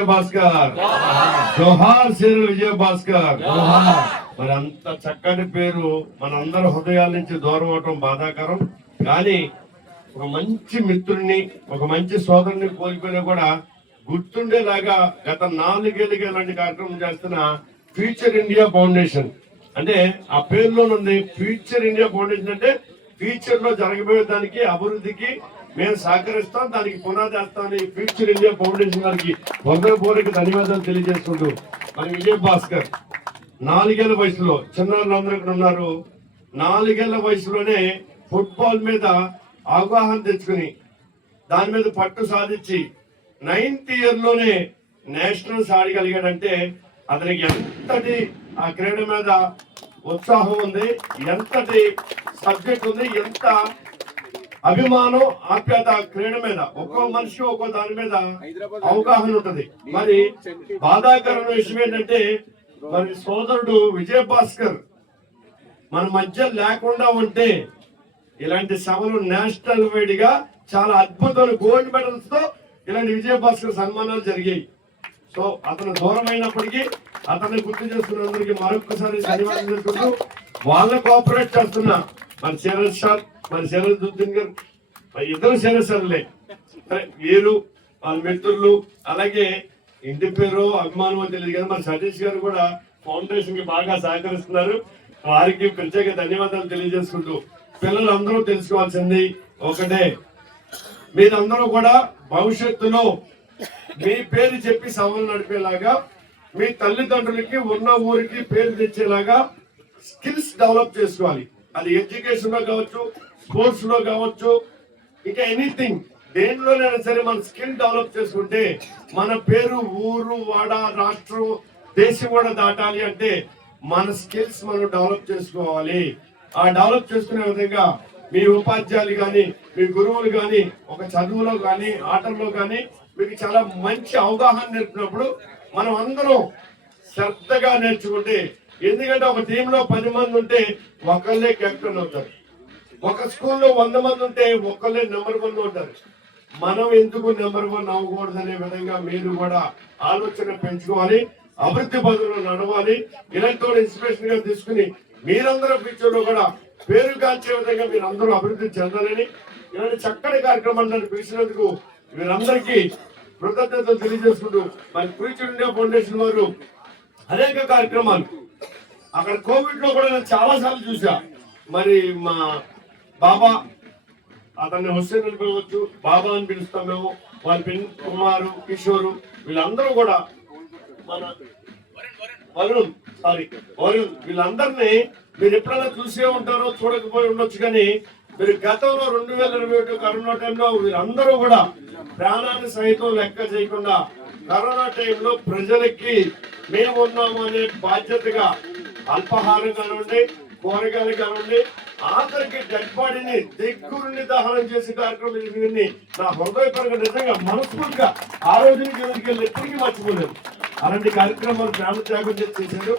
విజయభాస్కర్, జోహార్ సిరు విజయభాస్కర్. మరి అంత చక్కటి పేరు మనందరి హృదయాల నుంచి దూరం అవటం బాధాకరం. కానీ ఒక మంచి మిత్రుడిని, ఒక మంచి సోదరుని కోల్పోయినా కూడా గుర్తుండేలాగా గత 4 ఏళ్ళుగా ఇలాంటి కార్యక్రమం చేస్తున్న ఫ్యూచర్ ఇండియా ఫౌండేషన్, అంటే ఆ పేరులోనుంది ఫ్యూచర్ ఇండియా ఫౌండేషన్, అంటే ఫ్యూచర్ లో జరగబోయే దానికి అభివృద్ధికి మేము సహకరిస్తాం, దానికి పునాది వేస్తామని ఫ్యూచర్ ఇండియా ఫౌండేషన్ వారికి హృదయపూర్వక ధన్యవాదాలు తెలియజేసుకుంటూ, మరి విజయభాస్కర్ 4 ఏళ్ల వయసులో, చిన్నారులందరూ ఇక్కడ ఉన్నారు, 4 ఏళ్ల వయసులోనే ఫుట్బాల్ మీద అవగాహన తెచ్చుకుని దాని మీద పట్టు సాధించి 9th ఇయర్ లోనే నేషనల్స్ ఆడగలిగాడంటే అతనికి ఎంతటి ఆ క్రీడ మీద ఉత్సాహం ఉంది, ఎంతటి సబ్జెక్ట్ ఉంది, ఎంత అభిమానం, ఆప్యాయత క్రీడ మీద. ఒక్కో మనిషి ఒక్కో దాని మీద అవగాహన ఉంటది. మరి బాధాకరమైన విషయం ఏంటంటే మరి సోదరుడు విజయభాస్కర్ మన మధ్య లేకుండా ఉంటే ఇలాంటి సభలు నేషనల్ వైడ్ గా చాలా అద్భుతమైన గోల్డ్ మెడల్స్ తో ఇలాంటి విజయభాస్కర్ సన్మానాలు జరిగాయి. సో అతను దూరం అయినప్పటికీ అతన్ని గుర్తు చేస్తున్నందరికీ మరొకసారి ధన్యవాదాలు చేసుకుంటూ, వాళ్ళ కోఆపరేట్ చేస్తున్నా మన శరత్ సార్, మన శరత్ దుద్దీన్ గారు, ఇద్దరు శరత్ సార్లే, వీరు వాళ్ళ మిత్రులు, అలాగే ఇంటి పేరు అభిమానం తెలియదు కదా మన సతీష్ గారు కూడా ఫౌండేషన్ కి బాగా సహకరిస్తున్నారు. వారికి ప్రత్యేక ధన్యవాదాలు తెలియజేసుకుంటూ, పిల్లలు అందరూ తెలుసుకోవాల్సింది ఒకటే, మీరందరూ కూడా భవిష్యత్తులో మీ పేరు చెప్పి సభలు నడిపేలాగా, మీ తల్లిదండ్రులకి ఉన్న ఊరికి పేరు తెచ్చేలాగా స్కిల్స్ డెవలప్ చేసుకోవాలి. అది ఎడ్యుకేషన్ లో కావచ్చు, స్పోర్ట్స్ లో కావచ్చు, ఇంకా ఎనీథింగ్ దేనిలోనైనా సరే మన స్కిల్ డెవలప్ చేసుకుంటే మన పేరు ఊరు, వాడ, రాష్ట్రం, దేశం కూడా దాటాలి. అంటే మన స్కిల్స్ మనం డెవలప్ చేసుకోవాలి. ఆ డెవలప్ చేసుకునే విధంగా మీ ఉపాధ్యాయులు కానీ, మీ గురువులు కానీ, ఒక చదువులో కానీ, ఆటల్లో కానీ మీకు చాలా మంచి అవగాహన నేర్పినప్పుడు మనం అందరం శ్రద్ధగా నేర్చుకుంటే, ఎందుకంటే ఒక టీంలో 10 మంది ఉంటే ఒకళ్ళే కెప్టెన్ అవుతారు, ఒక స్కూల్లో 100 మంది ఉంటే ఒకళ్ళే నెంబర్ 1 ఉంటారు. మనం ఎందుకు నెంబర్ 1 అవ్వకూడదు అనే విధంగా మీరు కూడా ఆలోచన పెంచుకోవాలి, అభివృద్ధి పదంలో నడవాలి. ఇలాంటి కూడా ఇన్స్పిరేషన్ గా తీసుకుని మీరందరూ ఫ్యూచర్ లో కూడా పేరు కాల్చే విధంగా మీరు అందరూ అభివృద్ధి చెందాలని, ఇలాంటి చక్కటి కార్యక్రమాలను పిలిచినందుకు మీరందరికీ కృతజ్ఞతలు తెలియజేసుకుంటూ, మరి ఫ్యూచర్ ఇండియా ఫౌండేషన్ వారు అనేక కార్యక్రమాలు, అక్కడ కోవిడ్ లో కూడా నేను చాలా సార్లు చూసా. మరి మా బాబా, అతన్ని హుస్సేన్ అని పిలవచ్చు, బాబా అని పిలుస్తాం మేము, వారి పెన్ కుమారు, కిషోరు, వీళ్ళందరూ కూడా మన వరుణ్ వీళ్ళందరినీ మీరు ఎప్పుడైనా చూసే ఉంటారో, చూడకపోయి ఉండొచ్చు. కానీ మీరు గతంలో 2021 కరోనా టైంలో వీళ్ళందరూ కూడా ప్రాణాన్ని సైతం లెక్క చేయకుండా కరోనా టైంలో ప్రజలకి మేము ఉన్నాము అనే బాధ్యతగా అల్పాహారం కానివ్వండి, కూరగాయలు కానివ్వండి, ఆఖరికి డెడ్ బాడీని దగ్గరుండి దహనం చేసే కార్యక్రమం నా హృదయపరంగా నిజంగా మనస్ఫూర్తిగా ఆ రోజు నుంచి ఎప్పటికీ మర్చిపోలేదు. అలాంటి కార్యక్రమాలు ప్రాణ త్యాగం చేశారు.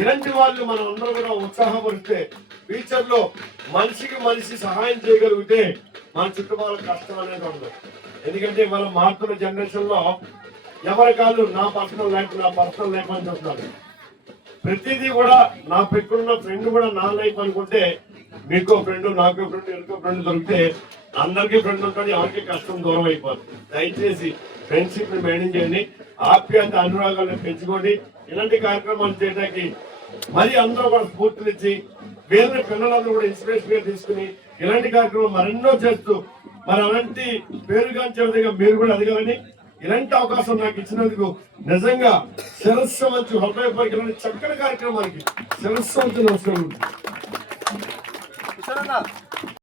ఇలాంటి వాళ్ళు మనం అందరూ కూడా ఉత్సాహపరిస్తే ఫ్యూచర్ లో మనిషికి మనిషి సహాయం చేయగలిగితే మన చుట్టుపక్కల కష్టం అనేది ఉండదు. ఎందుకంటే మనం మారుతున్న జనరేషన్ లో ఎవరి కాళ్ళు నా పర్సనల్ లైఫ్ అని చూస్తున్నారు. ప్రతిదీ కూడా నా పెట్టుకున్న ఫ్రెండ్ కూడా నా లైఫ్ అనుకుంటే, మీకో ఫ్రెండ్, నాకో ఫ్రెండ్, ఎవరికో ఫ్రెండ్ దొరికితే అందరికీ ఫ్రెండ్ ఉంటాడు, ఎవరికి కష్టం దూరం అయిపోతుంది. దయచేసి ఫ్రెండ్షిప్ ని మెయింటైన్ చేయండి, ఆప్యాయత అనురాగాలను పెంచుకోండి. ఇలాంటి కార్యక్రమాలు చేయడానికి మరి అందరూ కూడా స్ఫూర్తినిచ్చి వేరే పిల్లలందరూ కూడా ఇన్స్పిరేషన్ గా తీసుకుని ఇలాంటి కార్యక్రమం మరెన్నో చేస్తూ మరి అలాంటి పేరుగాంచే విధంగా మీరు కూడా ఎదగాలని, ఇలాంటి అవకాశం నాకు ఇచ్చినందుకు నిజంగా శిరస్సు మంచి హృదయపరికి చక్కని కార్యక్రమానికి శిరస్సు నమస్కారం.